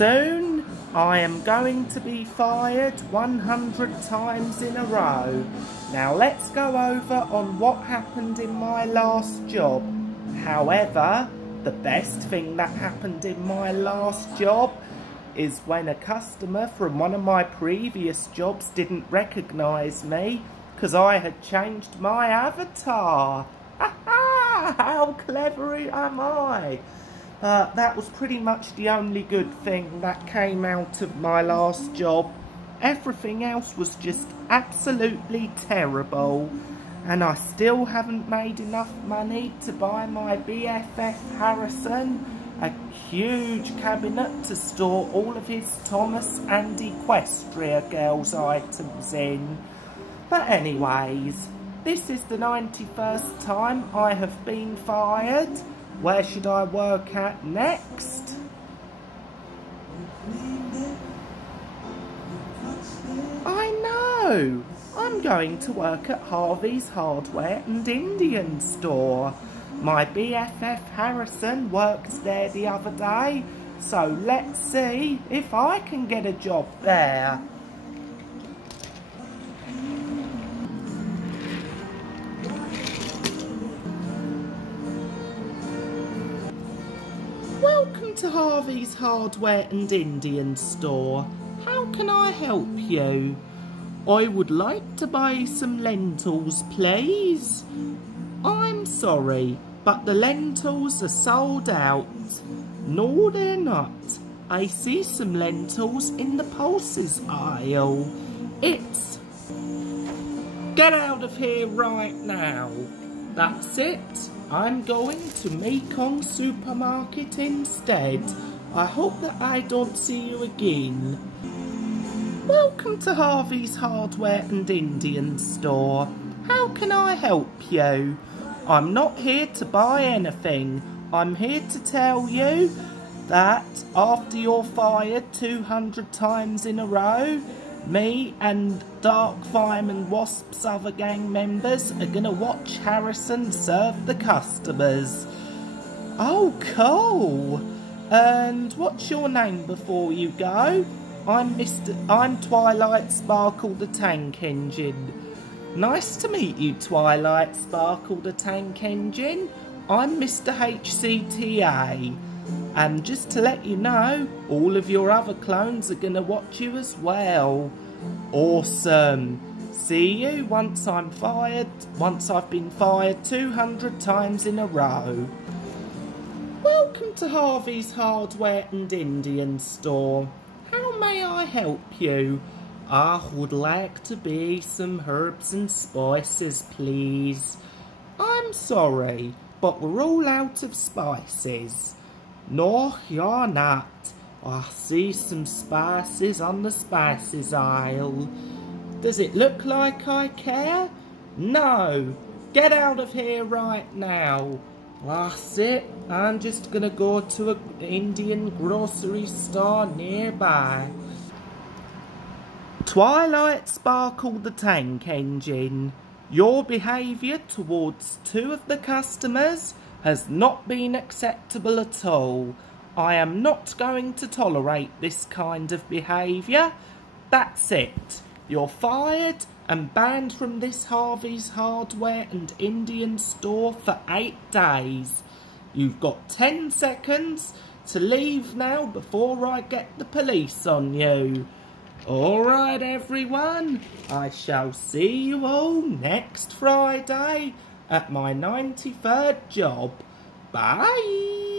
Soon I am going to be fired 100 times in a row. Now let's go over on what happened in my last job. However, the best thing that happened in my last job is when a customer from one of my previous jobs didn't recognise me because I had changed my avatar. Ha ha! How clever am I? That was pretty much the only good thing that came out of my last job. Everything else was just absolutely terrible. And I still haven't made enough money to buy my BFF Harrison a huge cabinet to store all of his Thomas and Equestria Girls items in. But anyways, this is the 91st time I have been fired. Where should I work at next? I know! I'm going to work at Harvey's Hardware and Indian store. My BFF Harrison worked there the other day, so let's see if I can get a job there. Welcome to Harvey's Hardware and Indian store. How can I help you? I would like to buy some lentils, please. I'm sorry, but the lentils are sold out. No, they're not. I see some lentils in the pulses aisle. It's... Get out of here right now. That's it. I'm going to Mekong Supermarket instead. I hope that I don't see you again. Welcome to Harvey's Hardware and Indian store. How can I help you? I'm not here to buy anything. I'm here to tell you that after you're fired 200 times in a row, me and Dark Fireman Wasp's other gang members are gonna watch Harrison serve the customers. Oh, cool! And what's your name before you go? I'm Twilight Sparkle the Tank Engine. Nice to meet you, Twilight Sparkle the Tank Engine. I'm Mr. HCTA. And just to let you know, all of your other clones are going to watch you as well. Awesome. See you once I've been fired 200 times in a row. Welcome to Harvey's Hardware and Indian store. How may I help you? I would like to buy some herbs and spices, please. I'm sorry, but we're all out of spices. No, you're not. I see some spices on the spices aisle. Does it look like I care? No. Get out of here right now. That's it. I'm just gonna go to an Indian grocery store nearby. Twilight Sparkle the Tank Engine. Your behaviour towards two of the customers has not been acceptable at all. I am not going to tolerate this kind of behaviour. That's it. You're fired and banned from this Harvey's Hardware and Indian store for 8 days. You've got 10 seconds to leave now before I get the police on you. Alright everyone, I shall see you all next Friday at my 93rd job. Bye!